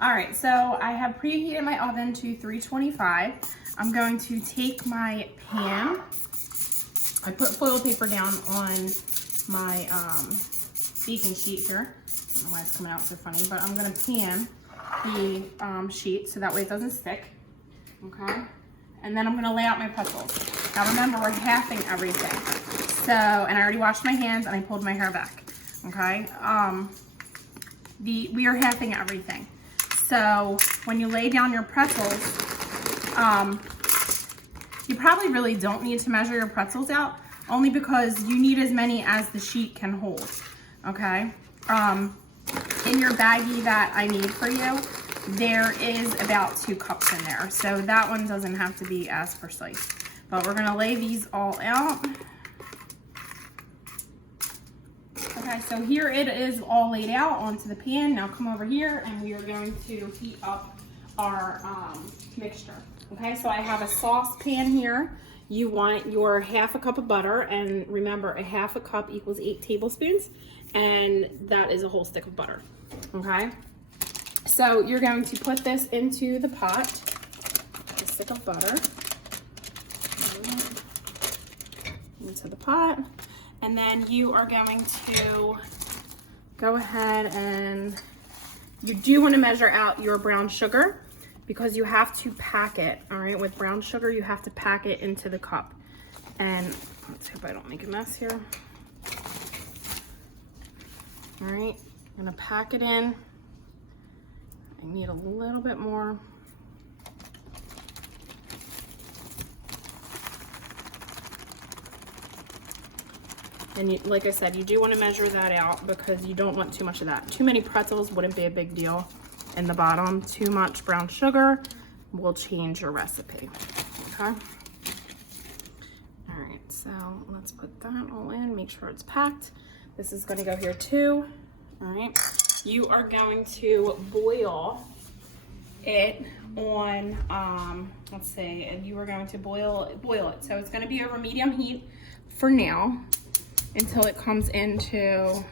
All right, so I have preheated my oven to 325. I'm going to take my pan. I put foil paper down on my baking sheet here. I don't know why it's coming out so funny, but I'm gonna pan the sheet so that way it doesn't stick, okay? And then I'm gonna lay out my pretzels. Now remember, we're halving everything. So, and I already washed my hands and I pulled my hair back, okay? We are halving everything. So when you lay down your pretzels, you probably really don't need to measure your pretzels out, only because you need as many as the sheet can hold, okay? In your baggie that I made for you, there is about 2 cups in there. So that one doesn't have to be as precise. But we're gonna lay these all out. Okay, so here it is all laid out onto the pan. Now come over here and we are going to heat up our mixture. Okay, so I have a saucepan here. You want your 1/2 cup of butter, and remember, a 1/2 cup equals 8 tablespoons, and that is a whole stick of butter. Okay, so you're going to put this into the pot, a stick of butter, into the pot. And then you are going to go ahead and you do want to measure out your brown sugar because you have to pack it, all right? With brown sugar, you have to pack it into the cup. And let's hope I don't make a mess here. All right, I'm gonna pack it in. I need a little bit more. And you, like I said, you do want to measure that out because you don't want too much of that. Too many pretzels wouldn't be a big deal in the bottom. Too much brown sugar will change your recipe, okay? All right, so let's put that all in, make sure it's packed. This is gonna go here too, all right? You are going to boil it on, let's see, and you are going to boil it. So it's gonna be over medium heat for now, until it comes to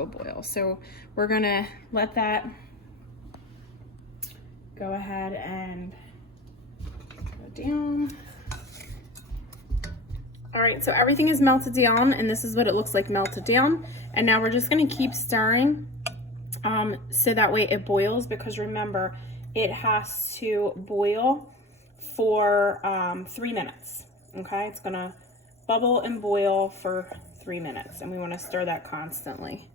a boil. So we're gonna let that go ahead and go down. All right, so everything is melted down, and this is what it looks like melted down. And now we're just gonna keep stirring so that way it boils, because remember, it has to boil for 3 minutes, okay? It's gonna bubble and boil for 3 minutes, and we want to stir that constantly.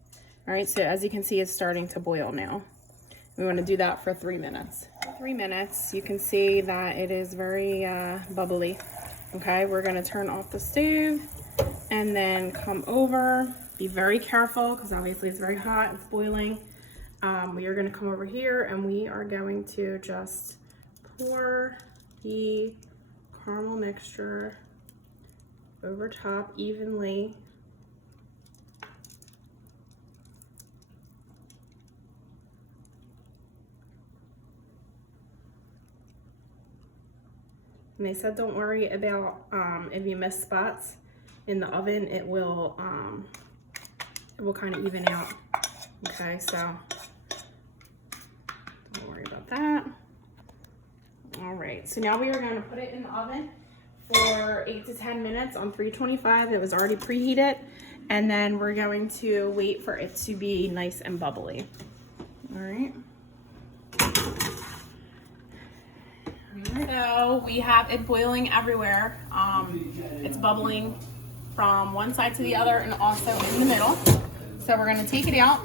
All right, so as you can see, it's starting to boil now. We want to do that for 3 minutes. 3 minutes, you can see that it is very bubbly. Okay, we're going to turn off the stove and then come over. Be very careful because obviously it's very hot, it's boiling. We are going to come over here and we are going to just pour the caramel mixture over top evenly. And they said don't worry about if you miss spots in the oven, it will kind of even out. Okay, so don't worry about that. All right, so now we are going to put it in the oven for 8 to 10 minutes on 325. It was already preheated, and then we're going to wait for it to be nice and bubbly. All right. So we have it boiling everywhere. It's bubbling from one side to the other and also in the middle. So we're going to take it out.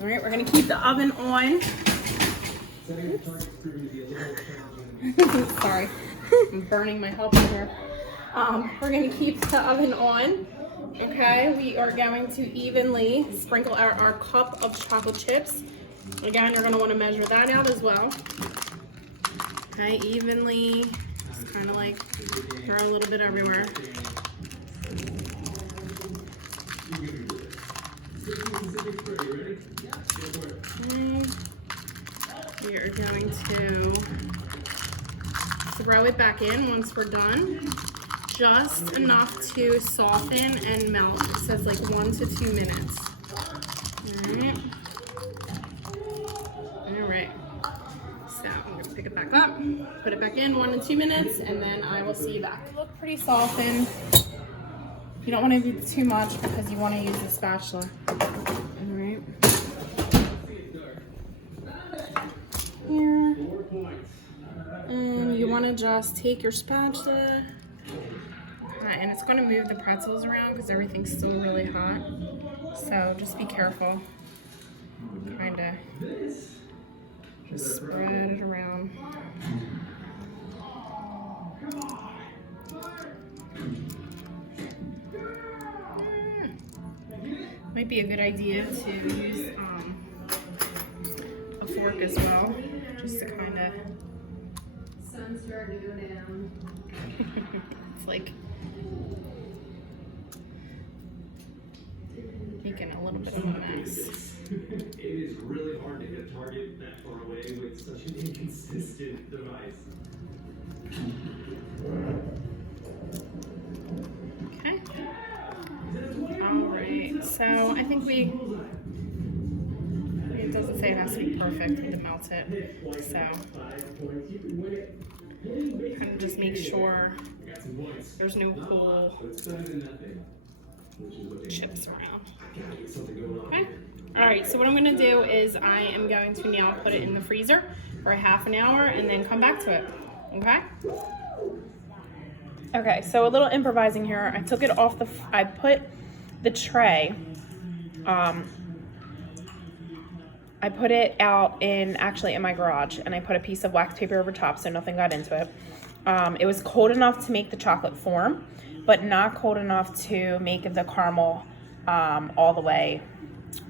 All right, we're going to keep the oven on. Sorry. I'm burning my helper here. We're going to keep the oven on. Okay, we are going to evenly sprinkle our cup of chocolate chips. Again, you're going to want to measure that out as well. Okay, evenly, just kind of like throw a little bit everywhere. Okay. We are going to throw it back in once we're done. Just enough to soften and melt. It says like 1 to 2 minutes. All right. Put it back in 1 to 2 minutes, and then I will see you back. They look pretty softened. You don't want to do too much because you want to use the spatula. All right. Here. And you want to just take your spatula, and it's going to move the pretzels around because everything's still really hot. So just be careful. Kind of just spread it around. Might be a good idea to use a fork as well, just to kind of. Sun's starting to go down. It's like making a little bit of a mess. It is really hard to hit a target that far away with such an inconsistent device. Okay. Alright, so I think it doesn't say it has to be perfect to melt it, so kind of just make sure there's no whole chips around. Okay. Alright, so what I'm going to do is I am going to now put it in the freezer for a half an hour and then come back to it. Okay? Okay, so a little improvising here. I took it off I put the tray, I put it out actually in my garage, and I put a piece of wax paper over top so nothing got into it. It was cold enough to make the chocolate form, but not cold enough to make the caramel all the way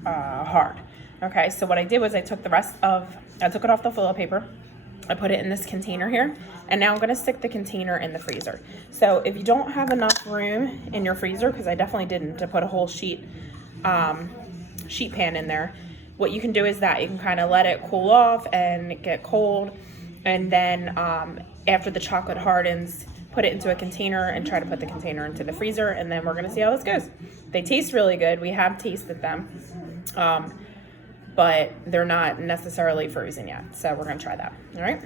hard. Okay, so what I did was I took it off the foil paper, I put it in this container here, and now I'm going to stick the container in the freezer. So if you don't have enough room in your freezer, because I definitely didn't, to put a whole sheet pan in there, what you can do is that you can kind of let it cool off and get cold, and then after the chocolate hardens, put it into a container and try to put the container into the freezer, and then we're going to see how this goes. They taste really good. We have tasted them, but they're not necessarily frozen yet, so we're going to try that. All right.